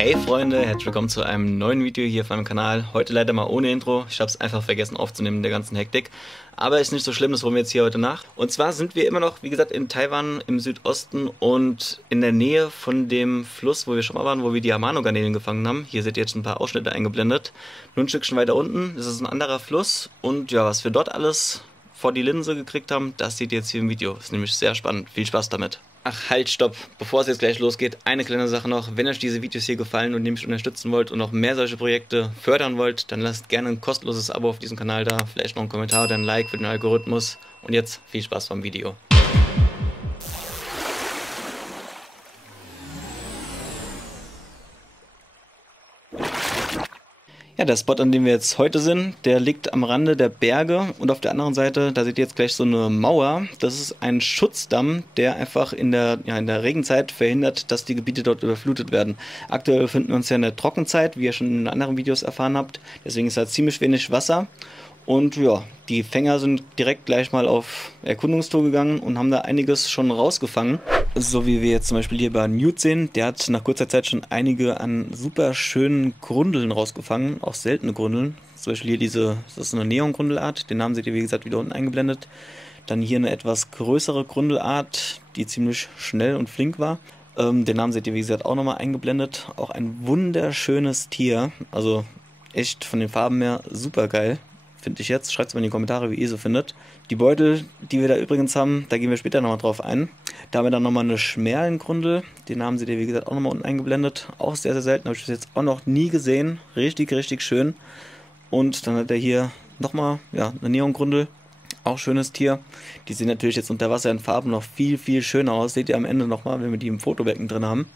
Hey Freunde, herzlich willkommen zu einem neuen Video hier auf meinem Kanal. Heute leider mal ohne Intro. Ich habe es einfach vergessen aufzunehmen in der ganzen Hektik. Aber ist nicht so schlimm, das holen wir jetzt hier heute nach. Und zwar sind wir immer noch, wie gesagt, in Taiwan im Südosten und in der Nähe von dem Fluss, wo wir schon mal waren, wo wir die Amano-Garnelen gefangen haben. Hier seht ihr jetzt ein paar Ausschnitte eingeblendet. Nur ein Stückchen weiter unten, das ist ein anderer Fluss. Und ja, was wir dort alles vor die Linse gekriegt haben, das seht ihr jetzt hier im Video. Ist nämlich sehr spannend. Viel Spaß damit. Ach halt, stopp. Bevor es jetzt gleich losgeht, eine kleine Sache noch. Wenn euch diese Videos hier gefallen und ihr mich unterstützen wollt und noch mehr solche Projekte fördern wollt, dann lasst gerne ein kostenloses Abo auf diesem Kanal da. Vielleicht noch einen Kommentar oder ein Like für den Algorithmus. Und jetzt viel Spaß beim Video. Ja, der Spot, an dem wir jetzt heute sind, der liegt am Rande der Berge und auf der anderen Seite, da seht ihr jetzt gleich so eine Mauer. Das ist ein Schutzdamm, der einfach in der Regenzeit verhindert, dass die Gebiete dort überflutet werden. Aktuell befinden wir uns ja in der Trockenzeit, wie ihr schon in anderen Videos erfahren habt. Deswegen ist da ziemlich wenig Wasser. Und ja, die Fänger sind direkt gleich mal auf Erkundungstour gegangen und haben da einiges schon rausgefangen. So wie wir jetzt zum Beispiel hier bei Newt sehen, der hat nach kurzer Zeit schon einige an super schönen Grundeln rausgefangen, auch seltene Grundeln. Zum Beispiel hier das ist eine Neongrundelart, den Namen seht ihr wie gesagt wieder unten eingeblendet. Dann hier eine etwas größere Grundelart, die ziemlich schnell und flink war. Den Namen seht ihr wie gesagt auch nochmal eingeblendet. Auch ein wunderschönes Tier, also echt von den Farben her super geil. Finde ich jetzt. Schreibt es mal in die Kommentare, wie ihr so findet. Die Beutel, die wir da übrigens haben, da gehen wir später nochmal drauf ein. Da haben wir dann nochmal eine Schmerlengrundel. Den Namen seht ihr, wie gesagt, auch nochmal unten eingeblendet. Auch sehr, sehr selten. Habe ich bis jetzt auch noch nie gesehen. Richtig, richtig schön. Und dann hat er hier nochmal eine Neongrundel. Auch schönes Tier. Die sehen natürlich jetzt unter Wasser in Farben noch viel, viel schöner aus. Seht ihr am Ende nochmal, wenn wir die im Fotobecken drin haben.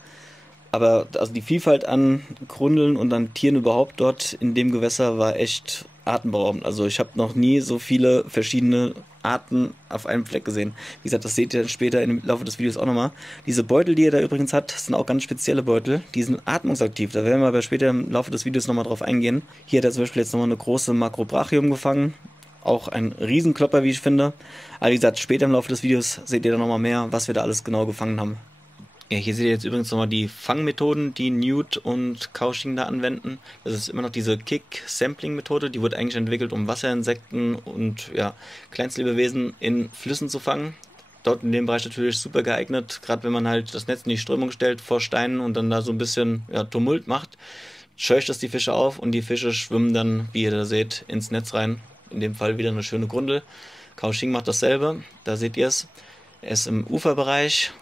Aber also die Vielfalt an Grundeln und an Tieren überhaupt dort in dem Gewässer war echt atemberaubend. Also ich habe noch nie so viele verschiedene Arten auf einem Fleck gesehen. Wie gesagt, das seht ihr später im Laufe des Videos auch nochmal. Diese Beutel, die ihr da übrigens habt, sind auch ganz spezielle Beutel. Die sind atmungsaktiv. Da werden wir aber später im Laufe des Videos nochmal drauf eingehen. Hier hat er zum Beispiel jetzt nochmal eine große Macrobrachium gefangen. Auch ein Riesenklopper, wie ich finde. Aber wie gesagt, später im Laufe des Videos seht ihr dann nochmal mehr, was wir da alles genau gefangen haben. Ja, hier seht ihr jetzt übrigens nochmal die Fangmethoden, die Newt und Kaohsiung da anwenden. Das ist immer noch diese Kick-Sampling-Methode, die wurde eigentlich entwickelt, um Wasserinsekten und Kleinstlebewesen in Flüssen zu fangen. Dort in dem Bereich natürlich super geeignet, gerade wenn man halt das Netz in die Strömung stellt vor Steinen und dann da so ein bisschen Tumult macht, scheucht das die Fische auf und die Fische schwimmen dann, wie ihr da seht, ins Netz rein. In dem Fall wieder eine schöne Grundel. Kaohsiung macht dasselbe, da seht ihr es. Er ist im Uferbereich,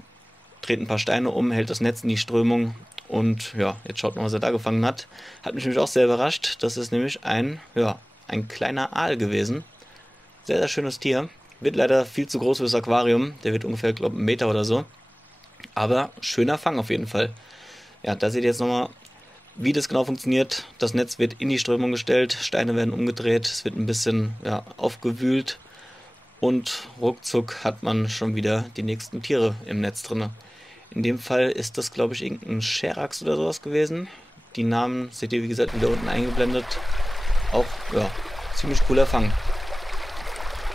dreht ein paar Steine um, hält das Netz in die Strömung und ja, jetzt schaut mal, was er da gefangen hat. Hat mich nämlich auch sehr überrascht. Das ist nämlich ein kleiner Aal gewesen. Sehr, sehr schönes Tier. Wird leider viel zu groß für das Aquarium. Der wird ungefähr, glaube ich, 1 Meter oder so. Aber schöner Fang auf jeden Fall. Ja, da seht ihr jetzt nochmal, wie das genau funktioniert. Das Netz wird in die Strömung gestellt, Steine werden umgedreht, es wird ein bisschen aufgewühlt. Und ruckzuck hat man schon wieder die nächsten Tiere im Netz drin. In dem Fall ist das, glaube ich, irgendein Scherax oder sowas gewesen. Die Namen seht ihr, wie gesagt, wieder unten eingeblendet. Auch, ziemlich cooler Fang.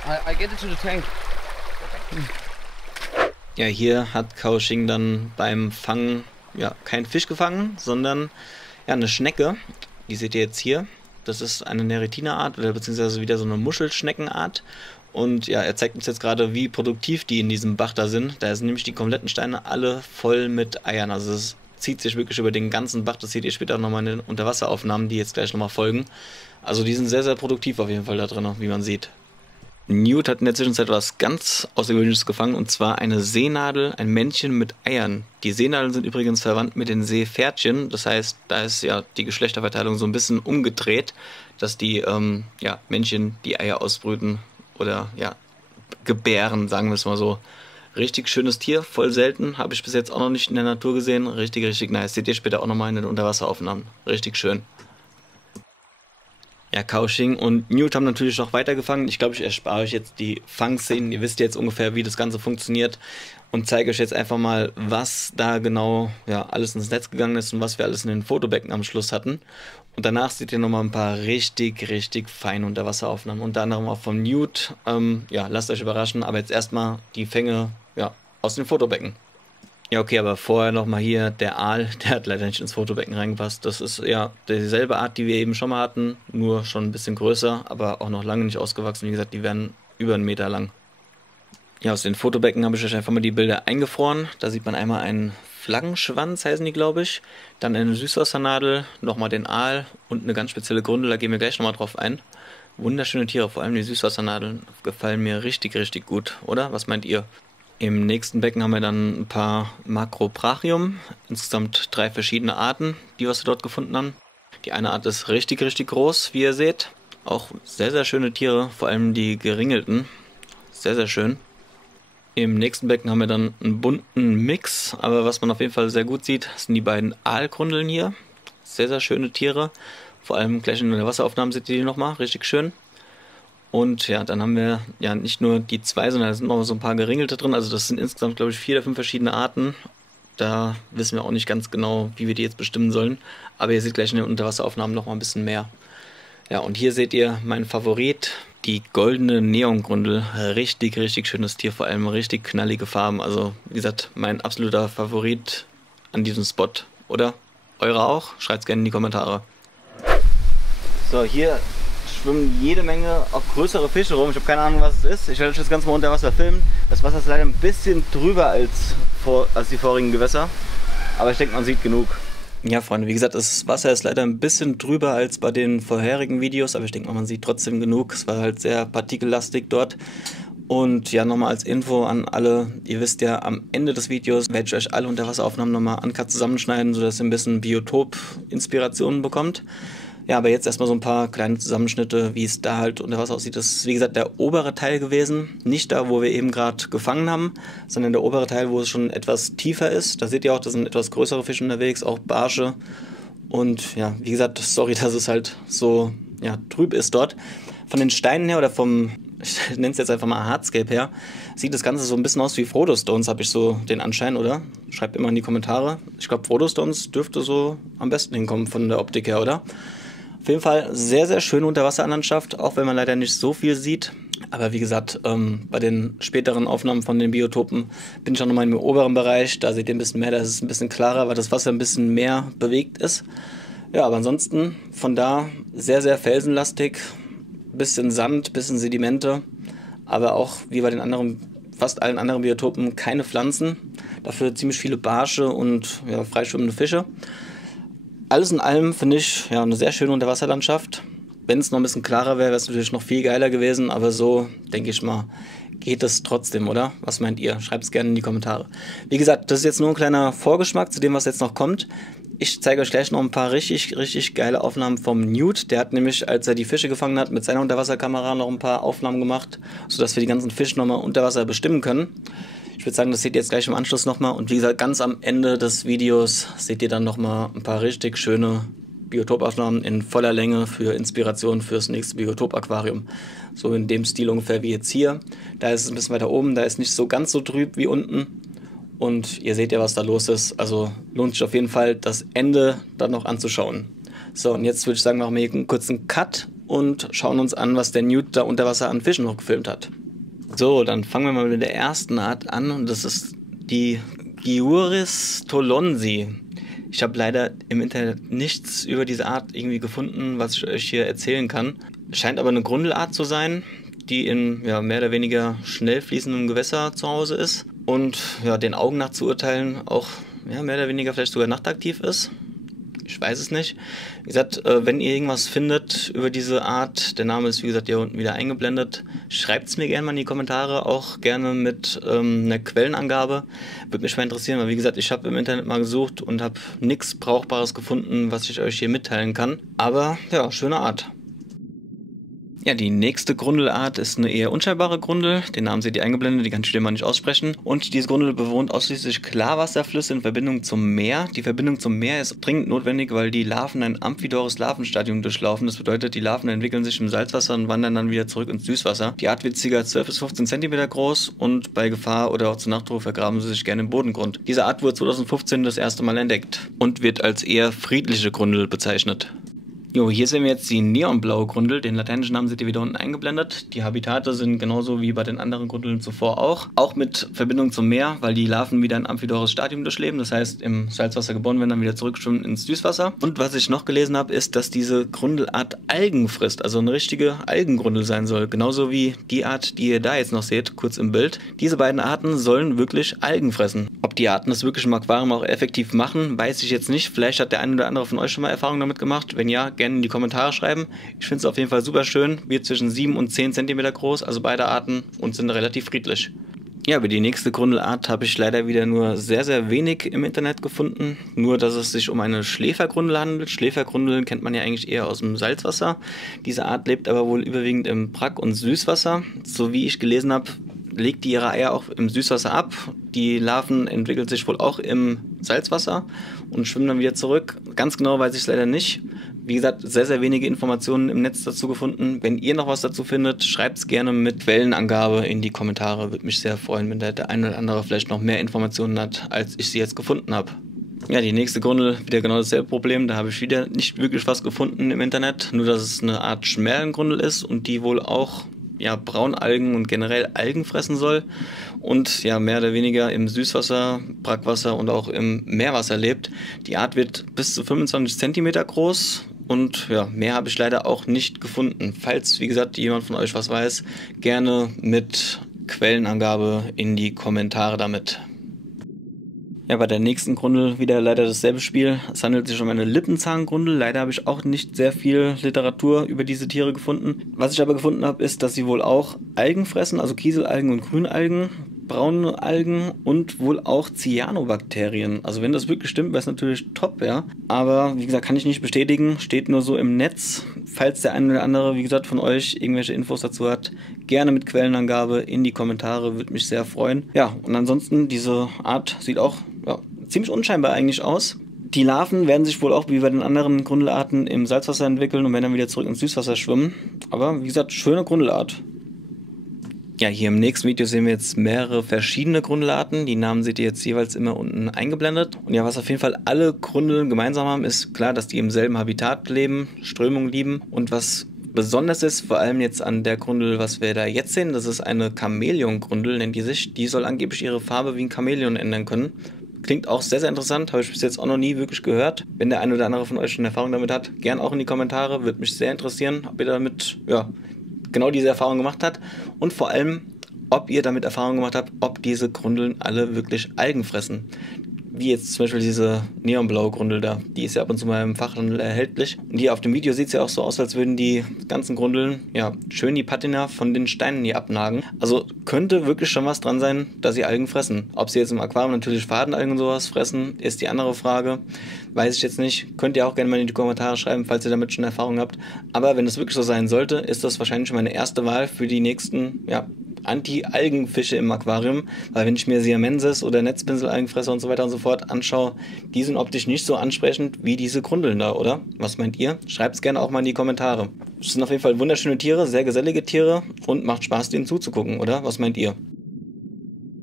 I get it to the tank. Ja, hier hat Kaohsiung dann beim Fangen, keinen Fisch gefangen, sondern eine Schnecke. Die seht ihr jetzt hier. Das ist eine Neritina-Art, oder beziehungsweise wieder so eine Muschelschneckenart. Und ja, er zeigt uns jetzt gerade, wie produktiv die in diesem Bach da sind. Da sind nämlich die kompletten Steine alle voll mit Eiern. Also es zieht sich wirklich über den ganzen Bach. Das seht ihr später nochmal in den Unterwasseraufnahmen, die jetzt gleich nochmal folgen. Also die sind sehr, sehr produktiv auf jeden Fall da drin, wie man sieht. Newt hat in der Zwischenzeit was ganz Außergewöhnliches gefangen, und zwar eine Seenadel, ein Männchen mit Eiern. Die Seenadeln sind übrigens verwandt mit den Seepferdchen. Das heißt, da ist die Geschlechterverteilung so ein bisschen umgedreht, dass die Männchen die Eier ausbrüten oder gebären, sagen wir es mal so. Richtig schönes Tier, voll selten, habe ich bis jetzt auch noch nicht in der Natur gesehen. Richtig, richtig nice. Seht ihr später auch nochmal in den Unterwasseraufnahmen. Richtig schön. Ja, Kaohsiung und Newt haben natürlich noch weiter gefangen. Ich glaube, ich erspare euch jetzt die Fangszenen. Ihr wisst jetzt ungefähr, wie das Ganze funktioniert, und zeige euch jetzt einfach mal, was da genau alles ins Netz gegangen ist und was wir alles in den Fotobecken am Schluss hatten. Und danach seht ihr nochmal ein paar richtig, richtig feine Unterwasseraufnahmen. Unter anderem auch von Newt. Lasst euch überraschen. Aber jetzt erstmal die Fänge aus den Fotobecken. Ja, okay, aber vorher nochmal hier der Aal, der hat leider nicht ins Fotobecken reingepasst. Das ist ja dieselbe Art, die wir eben schon mal hatten, nur schon ein bisschen größer, aber auch noch lange nicht ausgewachsen. Wie gesagt, die werden über 1 Meter lang. Ja, aus den Fotobecken habe ich euch einfach mal die Bilder eingefroren. Da sieht man einmal einen Flaggenschwanz, heißen die, glaube ich. Dann eine Süßwassernadel, nochmal den Aal und eine ganz spezielle Grundel, da gehen wir gleich nochmal drauf ein. Wunderschöne Tiere, vor allem die Süßwassernadeln gefallen mir richtig, richtig gut, oder? Was meint ihr? Im nächsten Becken haben wir dann ein paar Macrobrachium, insgesamt 3 verschiedene Arten, die wir dort gefunden haben. Die eine Art ist richtig, richtig groß, wie ihr seht. Auch sehr, sehr schöne Tiere, vor allem die geringelten. Sehr, sehr schön. Im nächsten Becken haben wir dann einen bunten Mix, aber was man auf jeden Fall sehr gut sieht, sind die beiden Aalgrundeln hier. Sehr, sehr schöne Tiere. Vor allem gleich in der Wasseraufnahme seht ihr die nochmal, richtig schön. Und ja, dann haben wir ja nicht nur die 2, sondern da sind noch so ein paar geringelte drin. Also das sind insgesamt, glaube ich, 4 oder 5 verschiedene Arten. Da wissen wir auch nicht ganz genau, wie wir die jetzt bestimmen sollen. Aber ihr seht gleich in den Unterwasseraufnahmen nochmal ein bisschen mehr. Ja, und hier seht ihr meinen Favorit, die goldene Neongrundel. Richtig, richtig schönes Tier, vor allem richtig knallige Farben. Also, wie gesagt, mein absoluter Favorit an diesem Spot, oder? Eure auch? Schreibt es gerne in die Kommentare. So, hier schwimmen jede Menge auch größere Fische rum. Ich habe keine Ahnung, was es ist. Ich werde euch das Ganze mal unter Wasser filmen. Das Wasser ist leider ein bisschen drüber als die vorigen Gewässer. Aber ich denke, man sieht genug. Ja, Freunde, wie gesagt, das Wasser ist leider ein bisschen drüber als bei den vorherigen Videos, aber ich denke mal, man sieht trotzdem genug. Es war halt sehr partikellastig dort. Und ja, nochmal als Info an alle, ihr wisst ja, am Ende des Videos werde ich euch alle Unterwasseraufnahmen nochmal uncut zusammenschneiden, sodass ihr ein bisschen Biotop-Inspirationen bekommt. Ja, aber jetzt erstmal so ein paar kleine Zusammenschnitte, wie es da halt unter Wasser aussieht. Das ist, wie gesagt, der obere Teil gewesen. Nicht da, wo wir eben gerade gefangen haben, sondern der obere Teil, wo es schon etwas tiefer ist. Da seht ihr auch, da sind etwas größere Fische unterwegs, auch Barsche. Und ja, wie gesagt, sorry, dass es halt so ja, trüb ist dort. Von den Steinen her oder vom, ich nenne es jetzt einfach mal Hardscape her, sieht das Ganze so ein bisschen aus wie Frodo Stones, habe ich so den Anschein, oder? Schreibt immer in die Kommentare. Ich glaube, Frodo Stones dürfte so am besten hinkommen von der Optik her, oder? Auf jeden Fall sehr, sehr schöne Unterwasserlandschaft, auch wenn man leider nicht so viel sieht. Aber wie gesagt, bei den späteren Aufnahmen von den Biotopen bin ich auch nochmal im oberen Bereich. Da seht ihr ein bisschen mehr, da ist es ein bisschen klarer, weil das Wasser ein bisschen mehr bewegt ist. Ja, aber ansonsten von da sehr, sehr felsenlastig. Bisschen Sand, bisschen Sedimente. Aber auch wie bei den anderen, fast allen anderen Biotopen, keine Pflanzen. Dafür ziemlich viele Barsche und ja, freischwimmende Fische. Alles in allem finde ich ja eine sehr schöne Unterwasserlandschaft. Wenn es noch ein bisschen klarer wäre, wäre es natürlich noch viel geiler gewesen, aber so, denke ich mal, geht es trotzdem, oder? Was meint ihr? Schreibt es gerne in die Kommentare. Wie gesagt, das ist jetzt nur ein kleiner Vorgeschmack zu dem, was jetzt noch kommt. Ich zeige euch gleich noch ein paar richtig, richtig geile Aufnahmen vom Newt. Der hat nämlich, als er die Fische gefangen hat, mit seiner Unterwasserkamera noch ein paar Aufnahmen gemacht, sodass wir die ganzen Fische nochmal unter Wasser bestimmen können. Ich würde sagen, das seht ihr jetzt gleich im Anschluss nochmal. Und wie gesagt, ganz am Ende des Videos seht ihr dann nochmal ein paar richtig schöne Biotopaufnahmen in voller Länge für Inspiration fürs nächste Biotop-Aquarium. So in dem Stil ungefähr wie jetzt hier. Da ist es ein bisschen weiter oben, da ist nicht so ganz so trüb wie unten. Und ihr seht ja, was da los ist. Also lohnt sich auf jeden Fall, das Ende dann noch anzuschauen. So, und jetzt würde ich sagen, machen wir hier einen kurzen Cut und schauen uns an, was der Newt da unter Wasser an Fischen noch gefilmt hat. So, dann fangen wir mal mit der ersten Art an und das ist die Gyuris tolonsi. Ich habe leider im Internet nichts über diese Art irgendwie gefunden, was ich euch hier erzählen kann. Scheint aber eine Grundelart zu sein, die in ja, mehr oder weniger schnell fließendem Gewässer zu Hause ist und ja, den Augen nach zu urteilen auch ja, mehr oder weniger vielleicht sogar nachtaktiv ist. Ich weiß es nicht. Wie gesagt, wenn ihr irgendwas findet über diese Art, der Name ist wie gesagt hier unten wieder eingeblendet, schreibt es mir gerne mal in die Kommentare, auch gerne mit einer Quellenangabe. Würde mich mal interessieren, weil wie gesagt, ich habe im Internet mal gesucht und habe nichts Brauchbares gefunden, was ich euch hier mitteilen kann. Aber ja, schöne Art. Ja, die nächste Grundelart ist eine eher unscheinbare Grundel. Den Namen seht ihr eingeblendet, die kann ich dir mal nicht aussprechen. Und diese Grundel bewohnt ausschließlich Klarwasserflüsse in Verbindung zum Meer. Die Verbindung zum Meer ist dringend notwendig, weil die Larven ein amphidores Larvenstadium durchlaufen. Das bedeutet, die Larven entwickeln sich im Salzwasser und wandern dann wieder zurück ins Süßwasser. Die Art wird ca. 12 bis 15 cm groß und bei Gefahr oder auch zur Nachtruhe vergraben sie sich gerne im Bodengrund. Diese Art wurde 2015 das erste Mal entdeckt und wird als eher friedliche Grundel bezeichnet. Jo, hier sehen wir jetzt die neonblaue Grundel. Den lateinischen Namen seht ihr wieder unten eingeblendet. Die Habitate sind genauso wie bei den anderen Grundeln zuvor auch. Auch mit Verbindung zum Meer, weil die Larven wieder ein amphidores Stadium durchleben. Das heißt, im Salzwasser geboren werden, dann wieder zurückschwimmen ins Süßwasser. Und was ich noch gelesen habe, ist, dass diese Grundelart Algen frisst. Also eine richtige Algengrundel sein soll. Genauso wie die Art, die ihr da jetzt noch seht, kurz im Bild. Diese beiden Arten sollen wirklich Algen fressen. Ob die Arten das wirklich im Aquarium auch effektiv machen, weiß ich jetzt nicht. Vielleicht hat der eine oder andere von euch schon mal Erfahrung damit gemacht. Wenn ja, gerne in die Kommentare schreiben. Ich finde es auf jeden Fall super schön. Wird zwischen 7 und 10 cm groß, also beide Arten, und sind relativ friedlich. Ja, über die nächste Grundelart habe ich leider wieder nur sehr, sehr wenig im Internet gefunden. Nur, dass es sich um eine Schläfergrundel handelt. Schläfergrundeln kennt man ja eigentlich eher aus dem Salzwasser. Diese Art lebt aber wohl überwiegend im Brack- und Süßwasser. So wie ich gelesen habe, legt die ihre Eier auch im Süßwasser ab. Die Larven entwickeln sich wohl auch im Salzwasser und schwimmen dann wieder zurück. Ganz genau weiß ich es leider nicht. Wie gesagt, sehr, sehr wenige Informationen im Netz dazu gefunden. Wenn ihr noch was dazu findet, schreibt es gerne mit Quellenangabe in die Kommentare. Würde mich sehr freuen, wenn der eine oder andere vielleicht noch mehr Informationen hat, als ich sie jetzt gefunden habe. Ja, die nächste Grundel, wieder genau dasselbe Problem. Da habe ich wieder nicht wirklich was gefunden im Internet. Nur, dass es eine Art Schmerlengrundel ist und die wohl auch Braunalgen und generell Algen fressen soll und ja mehr oder weniger im Süßwasser, Brackwasser und auch im Meerwasser lebt. Die Art wird bis zu 25 cm groß und ja, mehr habe ich leider auch nicht gefunden. Falls, wie gesagt, jemand von euch was weiß, gerne mit Quellenangabe in die Kommentare damit. Ja, bei der nächsten Grundel wieder leider dasselbe Spiel. Es handelt sich um eine Lippenzahngrundel. Leider habe ich auch nicht sehr viel Literatur über diese Tiere gefunden. Was ich aber gefunden habe, ist, dass sie wohl auch Algen fressen, also Kieselalgen und Grünalgen, braune Algen und wohl auch Cyanobakterien. Also wenn das wirklich stimmt, wäre es natürlich top, ja. Aber wie gesagt, kann ich nicht bestätigen, steht nur so im Netz. Falls der eine oder andere, wie gesagt, von euch irgendwelche Infos dazu hat, gerne mit Quellenangabe in die Kommentare, würde mich sehr freuen. Ja, und ansonsten, diese Art sieht auch ziemlich unscheinbar eigentlich aus. Die Larven werden sich wohl auch wie bei den anderen Grundelarten im Salzwasser entwickeln und werden dann wieder zurück ins Süßwasser schwimmen. Aber wie gesagt, schöne Grundelart. Ja, hier im nächsten Video sehen wir jetzt mehrere verschiedene Grundelarten. Die Namen seht ihr jetzt jeweils immer unten eingeblendet. Und ja, was auf jeden Fall alle Grundeln gemeinsam haben, ist klar, dass die im selben Habitat leben, Strömung lieben. Und was besonders ist, vor allem jetzt an der Grundel, was wir da jetzt sehen, das ist eine Chamäleon-Grundel, nennt die sich. Die soll angeblich ihre Farbe wie ein Chamäleon ändern können. Klingt auch sehr, sehr interessant, habe ich bis jetzt auch noch nie wirklich gehört. Wenn der eine oder andere von euch schon Erfahrung damit hat, gern auch in die Kommentare, würde mich sehr interessieren, ob ihr damit genau diese Erfahrung gemacht habt und vor allem, ob ihr damit Erfahrung gemacht habt, ob diese Grundeln alle wirklich Algen fressen. Wie jetzt zum Beispiel diese neonblaue Grundel da, die ist ja ab und zu mal im Fachhandel erhältlich. Und hier auf dem Video sieht es ja auch so aus, als würden die ganzen Grundeln schön die Patina von den Steinen hier abnagen. Also könnte wirklich schon was dran sein, dass sie Algen fressen. Ob sie jetzt im Aquarium natürlich Fadenalgen und sowas fressen, ist die andere Frage. Weiß ich jetzt nicht. Könnt ihr auch gerne mal in die Kommentare schreiben, falls ihr damit schon Erfahrung habt. Aber wenn das wirklich so sein sollte, ist das wahrscheinlich meine erste Wahl für die nächsten, Anti-Algenfische im Aquarium, weil wenn ich mir Siamensis oder Netzpinselalgenfresser und so weiter und so fort anschaue, die sind optisch nicht so ansprechend wie diese Grundeln da, oder? Was meint ihr? Schreibt es gerne auch mal in die Kommentare. Es sind auf jeden Fall wunderschöne Tiere, sehr gesellige Tiere und macht Spaß, denen zuzugucken, oder? Was meint ihr?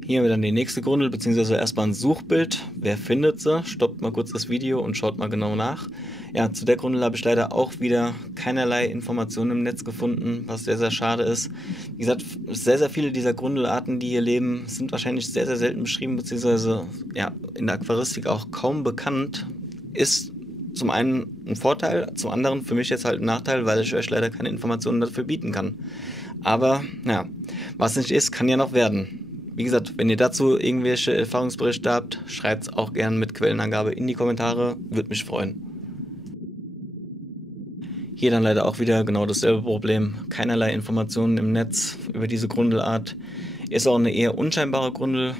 Hier haben wir dann die nächste Grundel, beziehungsweise erstmal ein Suchbild. Wer findet sie? Stoppt mal kurz das Video und schaut mal genau nach. Ja, zu der Grundel habe ich leider auch wieder keinerlei Informationen im Netz gefunden, was sehr, sehr schade ist. Wie gesagt, sehr, sehr viele dieser Grundelarten, die hier leben, sind wahrscheinlich sehr, sehr selten beschrieben, beziehungsweise in der Aquaristik auch kaum bekannt. Ist zum einen ein Vorteil, zum anderen für mich jetzt halt ein Nachteil, weil ich euch leider keine Informationen dafür bieten kann. Aber was nicht ist, kann ja noch werden. Wie gesagt, wenn ihr dazu irgendwelche Erfahrungsberichte habt, schreibt es auch gerne mit Quellenangabe in die Kommentare, würde mich freuen. Hier dann leider auch wieder genau dasselbe Problem, keinerlei Informationen im Netz über diese Grundelart. Ist auch eine eher unscheinbare Grundel,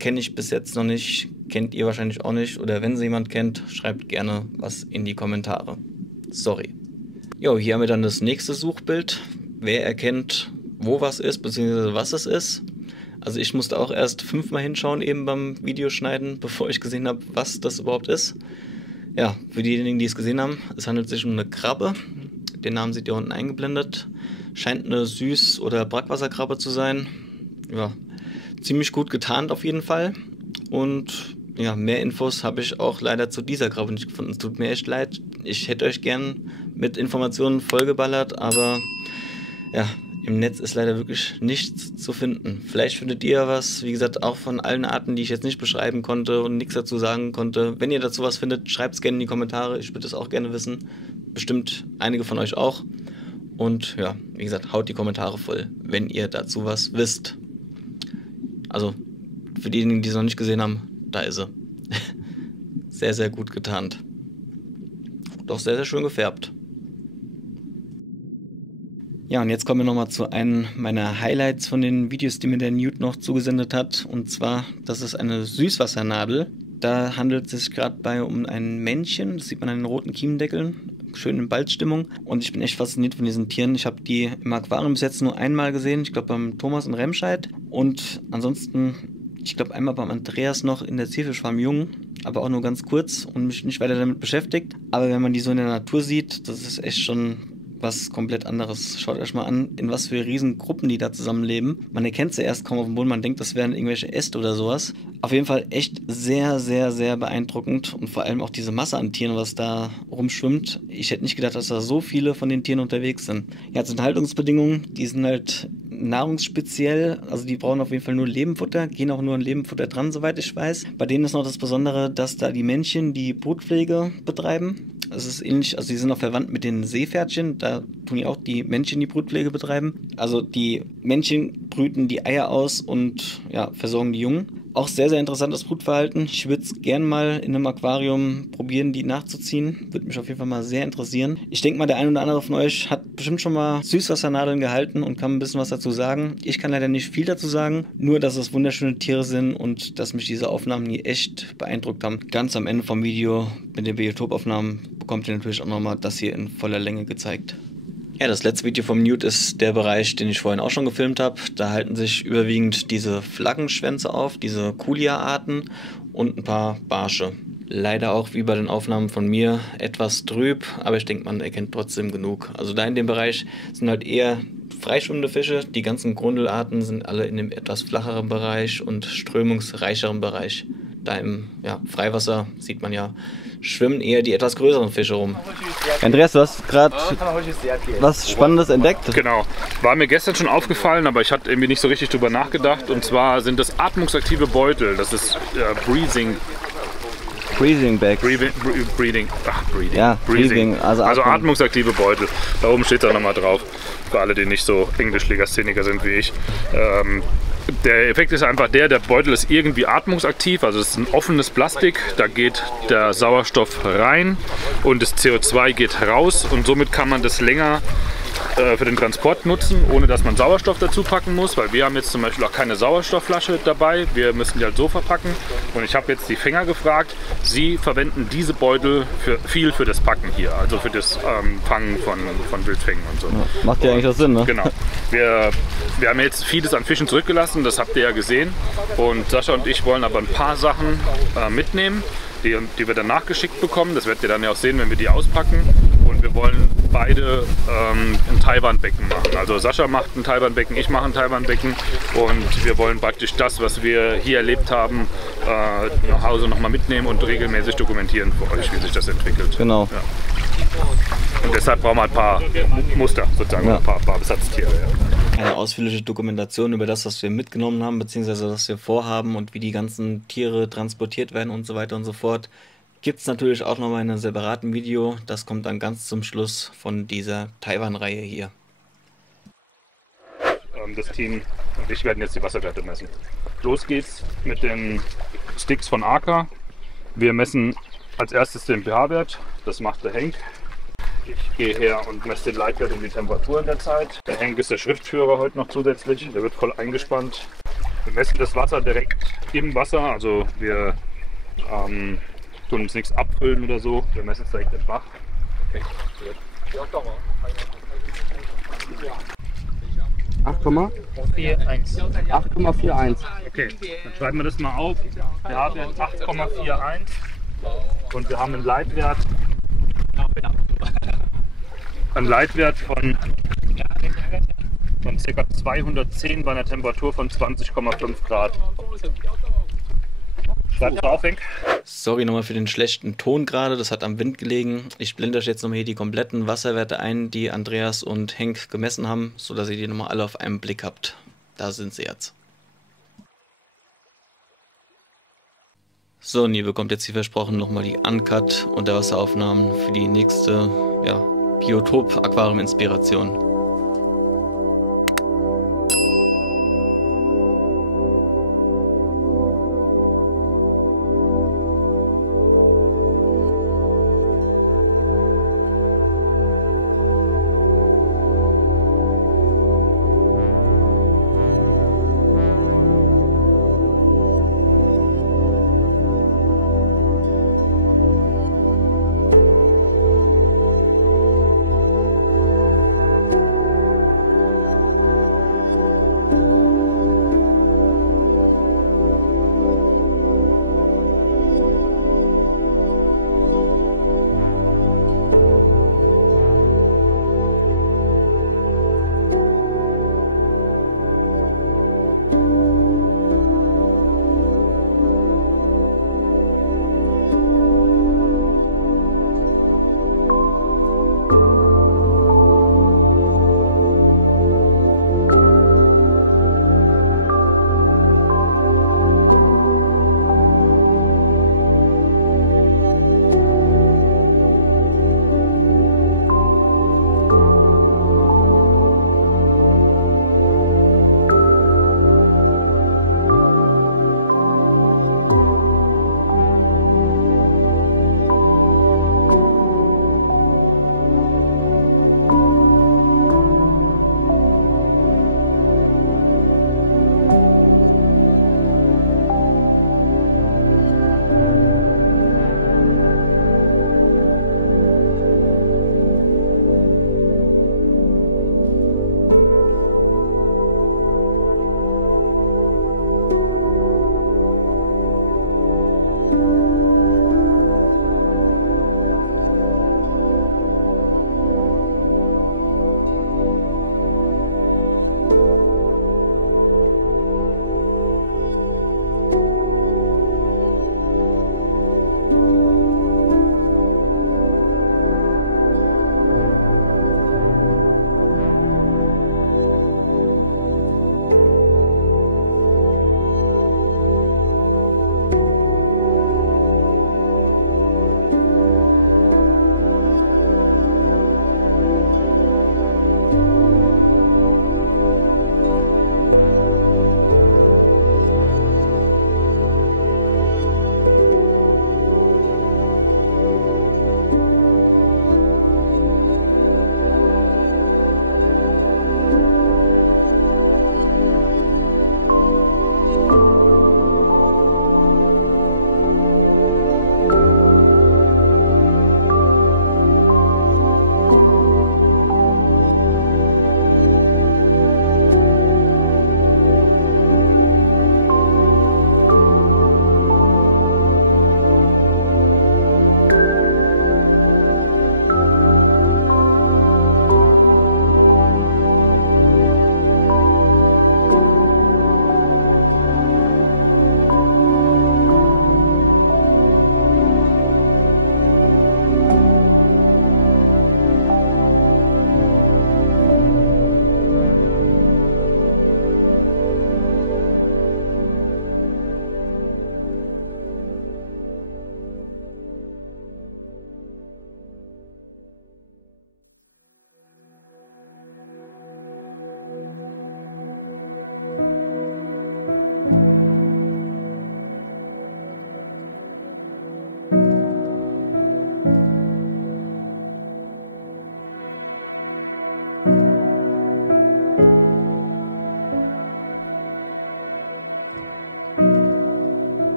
kenne ich bis jetzt noch nicht, kennt ihr wahrscheinlich auch nicht, oder wenn sie jemand kennt, schreibt gerne was in die Kommentare. Sorry. Jo, hier haben wir dann das nächste Suchbild. Wer erkennt, wo was ist, beziehungsweise was es ist. Also ich musste auch erst 5-mal hinschauen eben beim Videoschneiden, bevor ich gesehen habe, was das überhaupt ist. Ja, für diejenigen, die es gesehen haben, es handelt sich um eine Krabbe. Den Namen seht ihr unten eingeblendet. Scheint eine Süß- oder Brackwasserkrabbe zu sein. Ja, ziemlich gut getarnt auf jeden Fall. Und mehr Infos habe ich auch leider zu dieser Krabbe nicht gefunden. Es tut mir echt leid. Ich hätte euch gern mit Informationen vollgeballert, aber ja, im Netz ist leider wirklich nichts zu finden. Vielleicht findet ihr was, wie gesagt, auch von allen Arten, die ich jetzt nicht beschreiben konnte und nichts dazu sagen konnte. Wenn ihr dazu was findet, schreibt es gerne in die Kommentare. Ich würde es auch gerne wissen. Bestimmt einige von euch auch. Und ja, wie gesagt, haut die Kommentare voll, wenn ihr dazu was wisst. Also, für diejenigen, die es noch nicht gesehen haben, da ist sie. Sehr, sehr gut getarnt. Doch sehr, sehr schön gefärbt. Ja, und jetzt kommen wir nochmal zu einem meiner Highlights von den Videos, die mir der Newt noch zugesendet hat. Und zwar, das ist eine Süßwassernadel. Da handelt es sich gerade um ein Männchen. Das sieht man an den roten Kiemendeckeln. Schön in Balzstimmung. Und ich bin echt fasziniert von diesen Tieren. Ich habe die im Aquarium bis jetzt nur einmal gesehen. Ich glaube beim Thomas in Remscheid. Und ansonsten, ich glaube einmal beim Andreas noch in der Zierfischfarm Jung. Aber auch nur ganz kurz und mich nicht weiter damit beschäftigt. Aber wenn man die so in der Natur sieht, das ist echt schon was komplett anderes. Schaut euch mal an, in was für Riesengruppen die da zusammenleben. Man erkennt sie erst kaum auf dem Boden, man denkt, das wären irgendwelche Äste oder sowas. Auf jeden Fall echt sehr, sehr, sehr beeindruckend und vor allem auch diese Masse an Tieren, was da rumschwimmt. Ich hätte nicht gedacht, dass da so viele von den Tieren unterwegs sind. Ja, zu den Haltungsbedingungen, die sind halt nahrungsspeziell, also die brauchen auf jeden Fall nur Lebenfutter, gehen auch nur an Lebenfutter dran, soweit ich weiß. Bei denen ist noch das Besondere, dass da die Männchen die Brutpflege betreiben. Es ist ähnlich, also die sind auch verwandt mit den Seepferdchen, da tun ja auch die Männchen die Brutpflege betreiben. Also die Männchen brüten die Eier aus und ja, versorgen die Jungen. Auch sehr, sehr interessantes Brutverhalten. Ich würde es gerne mal in einem Aquarium probieren, die nachzuziehen. Würde mich auf jeden Fall mal sehr interessieren. Ich denke mal, der ein oder andere von euch hat bestimmt schon mal Süßwassernadeln gehalten und kann ein bisschen was dazu sagen. Ich kann leider nicht viel dazu sagen, nur dass es wunderschöne Tiere sind und dass mich diese Aufnahmen hier echt beeindruckt haben. Ganz am Ende vom Video mit den Biotopaufnahmen bekommt ihr natürlich auch nochmal das hier in voller Länge gezeigt. Ja, das letzte Video vom Newt ist der Bereich, den ich vorhin auch schon gefilmt habe. Da halten sich überwiegend diese Flaggenschwänze auf, diese Kulia-Arten und ein paar Barsche. Leider auch wie bei den Aufnahmen von mir etwas trüb, aber ich denke, man erkennt trotzdem genug. Also da in dem Bereich sind halt eher freischwimmende Fische. Die ganzen Grundelarten sind alle in dem etwas flacheren Bereich und strömungsreicheren Bereich. Da im Freiwasser sieht man ja, schwimmen eher die etwas größeren Fische rum. Andreas, du hast gerade was Spannendes entdeckt. Genau, war mir gestern schon aufgefallen, aber ich hatte irgendwie nicht so richtig drüber nachgedacht. Und zwar sind das atmungsaktive Beutel. Das ist Breathing Bag. Breathing. Ja, Breathing. Also atmungsaktive Beutel. Da oben steht da nochmal drauf. Für alle, die nicht so Englischlegastheniker sind wie ich. Der Effekt ist einfach der Beutel ist irgendwie atmungsaktiv, also es ist ein offenes Plastik, da geht der Sauerstoff rein und das CO2 geht raus und somit kann man das länger für den Transport nutzen, ohne dass man Sauerstoff dazu packen muss, weil wir haben jetzt zum Beispiel auch keine Sauerstoffflasche dabei, wir müssen die halt so verpacken und ich habe jetzt die Fänger gefragt, sie verwenden diese Beutel für das Packen hier, also für das Fangen von Wildfängen und so. Ja, macht ja eigentlich auch Sinn, ne? Genau. Wir haben jetzt vieles an Fischen zurückgelassen, das habt ihr ja gesehen und Sascha und ich wollen aber ein paar Sachen mitnehmen, die wir dann nachgeschickt bekommen, das werdet ihr dann ja auch sehen, wenn wir die auspacken. Und wir wollen beide ein Taiwanbecken machen. Also Sascha macht ein Taiwanbecken, ich mache ein Taiwanbecken und wir wollen praktisch das, was wir hier erlebt haben, nach Hause nochmal mitnehmen und regelmäßig dokumentieren für euch, wie sich das entwickelt. Genau. Ja. Und deshalb brauchen wir ein paar Muster, sozusagen, ein paar Besatztiere. Ja. Eine ausführliche Dokumentation über das, was wir mitgenommen haben, beziehungsweise was wir vorhaben und wie die ganzen Tiere transportiert werden und so weiter und so fort. Gibt es natürlich auch noch mal in einem separaten Video. Das kommt dann ganz zum Schluss von dieser Taiwan-Reihe hier. Das Team und ich werden jetzt die Wasserwerte messen. Los geht's mit den Sticks von Arca. Wir messen als erstes den pH-Wert. Das macht der Henk. Ich gehe her und messe den Leitwert und die Temperatur in der Zeit. Der Henk ist der Schriftführer heute noch zusätzlich. Der wird voll eingespannt. Wir messen das Wasser direkt im Wasser. Also wir tun uns nichts abfüllen oder so. Wir messen es direkt im Bach. Okay. 8,41. Okay, dann schreiben wir das mal auf. Wir haben 8,41 und wir haben einen Leitwert von ca. 210 bei einer Temperatur von 20,5 Grad. Schreibt drauf, Henk. Sorry nochmal für den schlechten Ton gerade, das hat am Wind gelegen. Ich blende euch jetzt nochmal hier die kompletten Wasserwerte ein, die Andreas und Henk gemessen haben, sodass ihr die nochmal alle auf einen Blick habt. Da sind sie jetzt. So, und ihr bekommt jetzt wie versprochen nochmal die Uncut-Unterwasseraufnahmen für die nächste Biotop-Aquarium-Inspiration.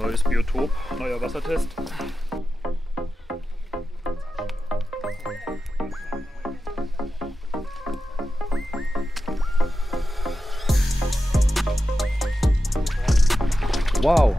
Neues Biotop, neuer Wassertest. Wow.